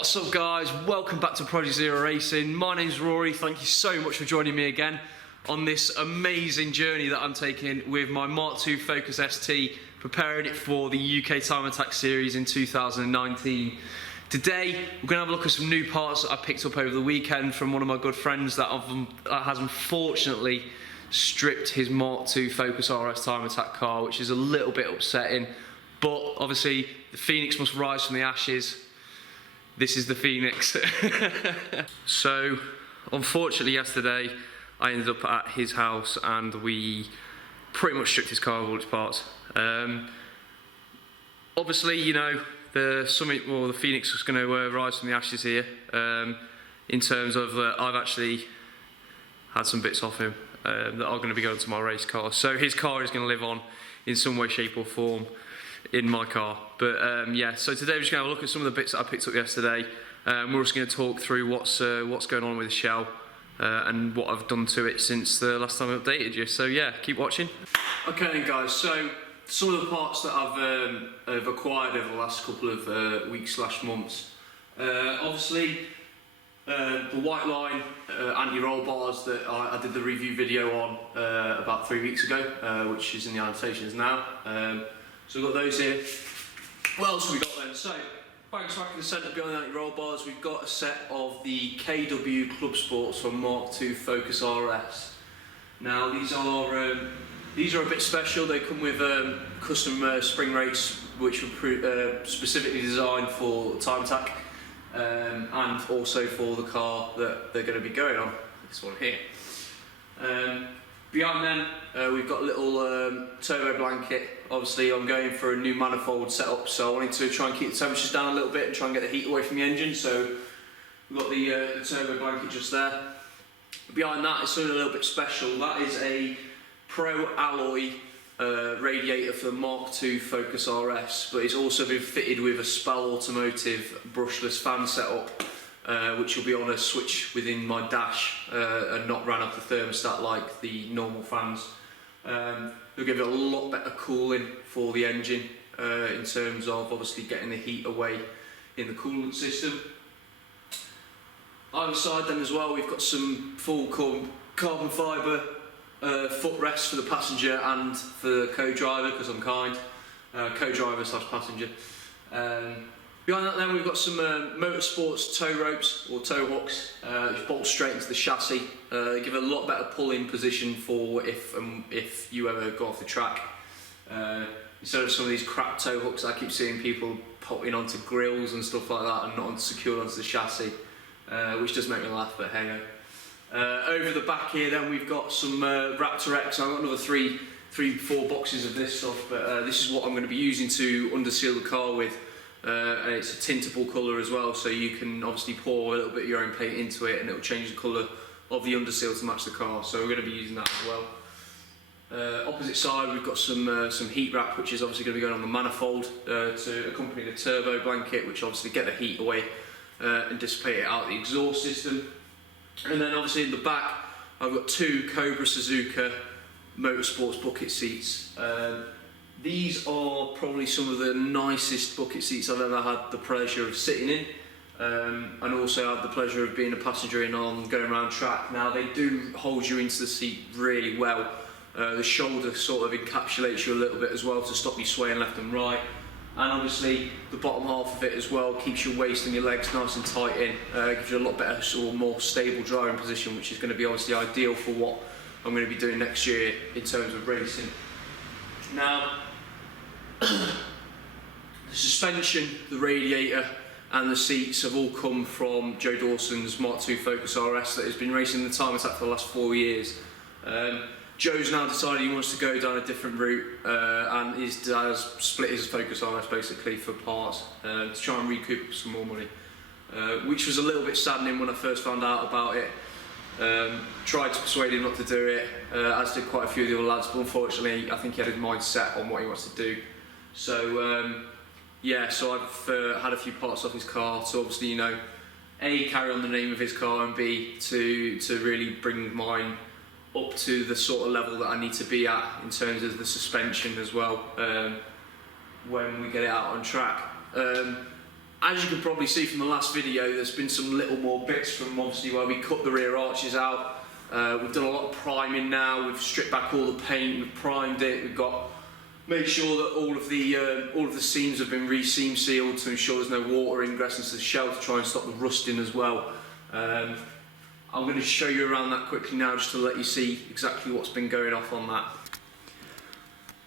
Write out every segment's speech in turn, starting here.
What's up guys, welcome back to Project Zero Racing. My name's Rory, thank you so much for joining me again on this amazing journey that I'm taking with my Mark II Focus ST, preparing it for the UK Time Attack Series in 2019. Today we're going to have a look at some new parts that I picked up over the weekend from one of my good friends that has unfortunately stripped his Mark II Focus RS Time Attack car, which is a little bit upsetting, but obviously the phoenix must rise from the ashes. This is the Phoenix. So, unfortunately yesterday, I ended up at his house and we pretty much stripped his car of all its parts. Obviously, you know, the Phoenix was going to rise from the ashes here. In terms of, I've actually had some bits off him that are going to be going to my race car. So his car is going to live on in some way, shape or form in my car. But yeah, so today we're just going to have a look at some of the bits that I picked up yesterday. We're also going to talk through what's going on with the shell and what I've done to it since the last time I updated you. So yeah, keep watching. Okay then guys, so some of the parts that I've acquired over the last couple of weeks/months. Obviously the white line anti-roll bars that I did the review video on about 3 weeks ago, which is in the annotations now. So we've got those here. What else have we got then? So, bang smack in the centre behind the anti-roll bars, we've got a set of the KW Club Sports from Mark II Focus RS. Now these are a bit special. They come with custom spring rates which were specifically designed for Time Attack and also for the car that they're going to be going on. This one here. Behind them, we've got a little turbo blanket. Obviously, I'm going for a new manifold setup, so I wanted to try and keep the temperatures down a little bit and try and get the heat away from the engine. So we've got the turbo blanket just there. Behind that is something a little bit special. That is a Pro Alloy radiator for the Mark II Focus RS, but it's also been fitted with a Spal Automotive brushless fan setup, which will be on a switch within my dash and not ran off the thermostat like the normal fans. It'll give it a lot better cooling for the engine in terms of obviously getting the heat away in the coolant system. Either side then as well, we've got some full carbon fibre footrests for the passenger and for the co-driver, because I'm kind. Co-driver / passenger. Behind that then we've got some motorsports tow ropes or tow hooks which bolt straight into the chassis. They give a lot better pull-in position for if you ever go off the track. Instead of some of these crap tow hooks I keep seeing people putting onto grills and stuff like that and not secured onto the chassis, which does make me laugh, but hey. Over the back here then we've got some Raptor X. I've got another four boxes of this stuff, but this is what I'm going to be using to underseal the car with. And it's a tintable colour as well, so you can obviously pour a little bit of your own paint into it and it will change the colour of the underseal to match the car, so we're going to be using that as well. Opposite side we've got some heat wrap, which is obviously going to be going on the manifold to accompany the turbo blanket, which obviously get the heat away and dissipate it out the exhaust system. And then obviously in the back I've got two Cobra Suzuka Motorsports bucket seats. These are probably some of the nicest bucket seats I've ever had the pleasure of sitting in, and also had the pleasure of being a passenger in on going around track. Now they do hold you into the seat really well. The shoulder sort of encapsulates you a little bit as well to stop you swaying left and right, and obviously the bottom half of it as well keeps your waist and your legs nice and tight in, gives you a lot better or more stable driving position, which is going to be obviously ideal for what I'm going to be doing next year in terms of racing. Now the suspension, the radiator and the seats have all come from Joe Dawson's Mark II Focus RS that has been racing the Time Attack for the last 4 years. Joe's now decided he wants to go down a different route and has split his Focus RS basically for parts to try and recoup some more money, which was a little bit saddening when I first found out about it. Tried to persuade him not to do it, as did quite a few of the other lads, but unfortunately I think he had his mind set on what he wants to do. So yeah, so I've had a few parts off his car to obviously, you know, A, carry on the name of his car, and B, to really bring mine up to the sort of level that I need to be at in terms of the suspension as well when we get it out on track. as you can probably see from the last video, there's been some little more bits from obviously where we cut the rear arches out. We've done a lot of priming now. We've stripped back all the paint, we've primed it, we've made sure that all of the seams have been re-seam sealed to ensure there's no water ingress into the shell to try and stop the rusting as well. I'm going to show you around that quickly now just to let you see exactly what's been going off on that.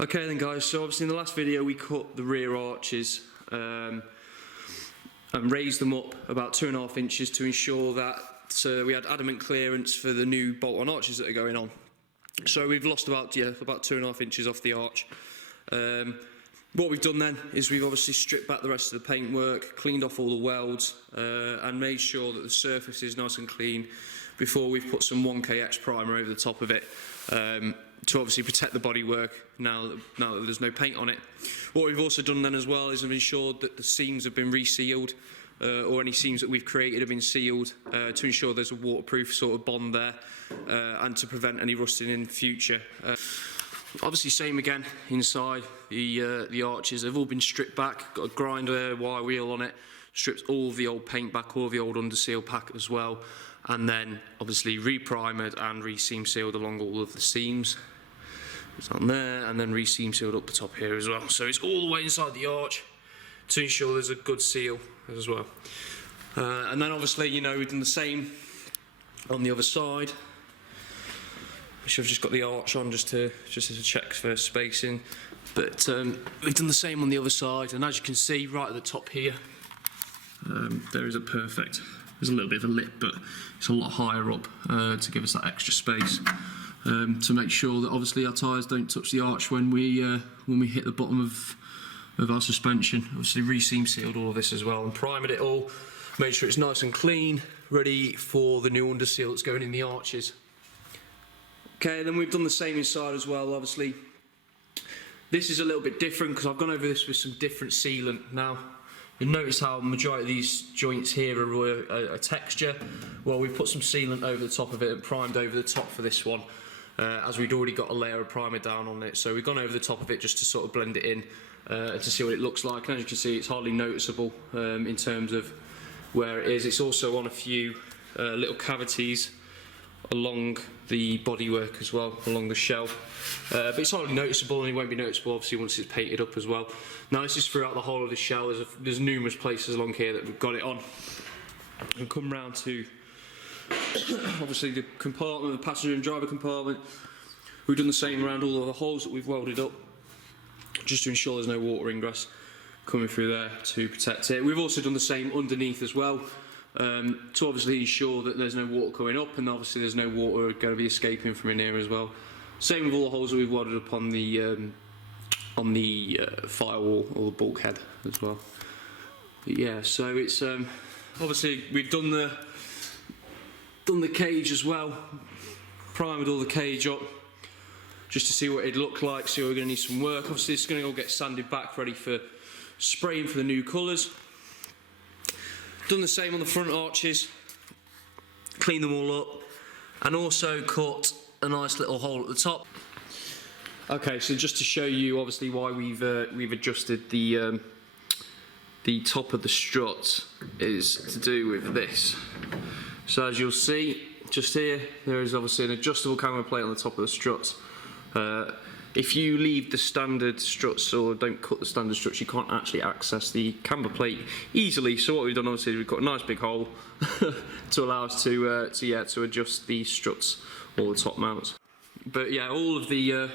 Okay then guys, so obviously in the last video we cut the rear arches and raised them up about 2.5 inches to ensure that we had adamant clearance for the new bolt-on arches that are going on. So we've lost about 2.5 inches off the arch. What we've done then is we've obviously stripped back the rest of the paintwork, cleaned off all the welds and made sure that the surface is nice and clean before we've put some 1KX primer over the top of it to obviously protect the bodywork now that there's no paint on it. What we've also done then as well is have ensured that the seams have been resealed or any seams that we've created have been sealed to ensure there's a waterproof sort of bond there and to prevent any rusting in the future. Obviously same again inside the arches, they've all been stripped back, got a grinder wire wheel on it, stripped all of the old paint back, all of the old underseal pack as well, and then obviously re-primered and re-seam sealed along all of the seams. It's on there, and then re-seam sealed up the top here as well. So it's all the way inside the arch to ensure there's a good seal as well. And then obviously, you know, we've done the same on the other side, which I've just got the arch on just to check for spacing. But we've done the same on the other side, and as you can see right at the top here, there is there's a little bit of a lip, but it's a lot higher up to give us that extra space. To make sure that obviously our tyres don't touch the arch when we hit the bottom of our suspension. Obviously re-seam sealed all of this as well and primed it all, made sure it's nice and clean, ready for the new underseal that's going in the arches. Okay, then we've done the same inside as well. Obviously this is a little bit different because I've gone over this with some different sealant. Now you'll notice how the majority of these joints here are a texture. Well, we've put some sealant over the top of it and primed over the top for this one, as we'd already got a layer of primer down on it. So we've gone over the top of it just to sort of blend it in to see what it looks like. And as you can see, it's hardly noticeable in terms of where it is. It's also on a few little cavities along the bodywork as well, along the shell. But it's hardly noticeable, and it won't be noticeable obviously once it's painted up as well. Now this is throughout the whole of the shell. There's numerous places along here that we've got it on. And come round to obviously the compartment, the passenger and driver compartment. We've done the same around all of the holes that we've welded up, just to ensure there's no water ingress coming through there to protect it. We've also done the same underneath as well, to obviously ensure that there's no water coming up, and obviously there's no water going to be escaping from in here as well. Same with all the holes that we've welded up on the firewall or the bulkhead as well. But yeah, so it's obviously we've done the cage as well, primed all the cage up just to see what it'd look like. See, we're going to need some work. Obviously it's going to all get sanded back ready for spraying for the new colours. Done the same on the front arches, cleaned them all up, and also cut a nice little hole at the top. Okay, so just to show you obviously why we've adjusted the top of the strut is to do with this. So as you'll see just here, there is obviously an adjustable camber plate on the top of the struts. If you leave the standard struts or don't cut the standard struts, you can't actually access the camber plate easily. So what we've done obviously is we've got a nice big hole to allow us to adjust the struts or the top mounts. But yeah, all of the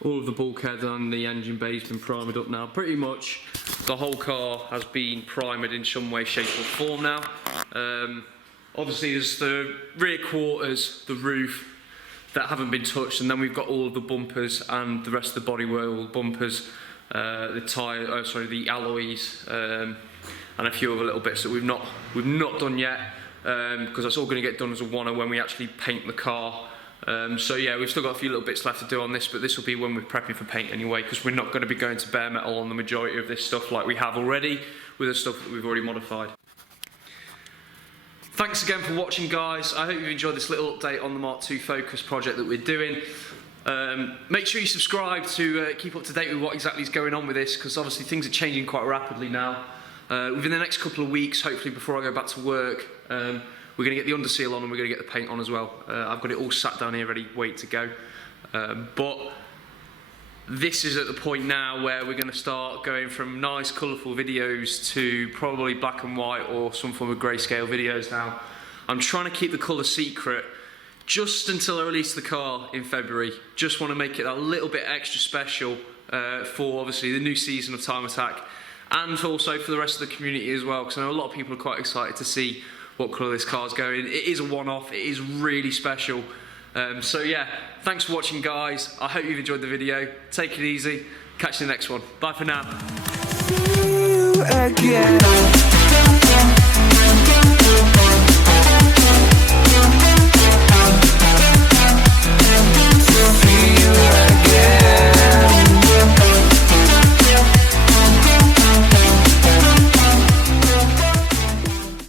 bulkhead and the engine bay has been primed up now. Pretty much the whole car has been primed in some way, shape or form now. Obviously there's the rear quarters, the roof, that haven't been touched, and then we've got all of the bumpers and the rest of the bodywork, all the bumpers, the alloys, and a few other little bits that we've not done yet, because that's all going to get done as a one-off when we actually paint the car. So yeah, we've still got a few little bits left to do on this, but this will be when we're prepping for paint anyway, because we're not going to be going to bare metal on the majority of this stuff like we have already with the stuff that we've already modified. Thanks again for watching, guys. I hope you've enjoyed this little update on the Mark II Focus project that we're doing. Make sure you subscribe to keep up to date with what exactly is going on with this, because obviously things are changing quite rapidly now. Within the next couple of weeks, hopefully before I go back to work, we're going to get the underseal on and we're going to get the paint on as well. I've got it all sat down here ready, wait to go. But this is at the point now where we're going to start going from nice colourful videos to probably black and white or some form of grayscale videos now. I'm trying to keep the colour secret just until I release the car in February. Just want to make it a little bit extra special for obviously the new season of Time Attack, and also for the rest of the community as well, because I know a lot of people are quite excited to see what colour this car's going. It is a one-off, it is really special. So yeah, thanks for watching guys. I hope you've enjoyed the video. Take it easy, catch you in the next one. Bye for now. See you again.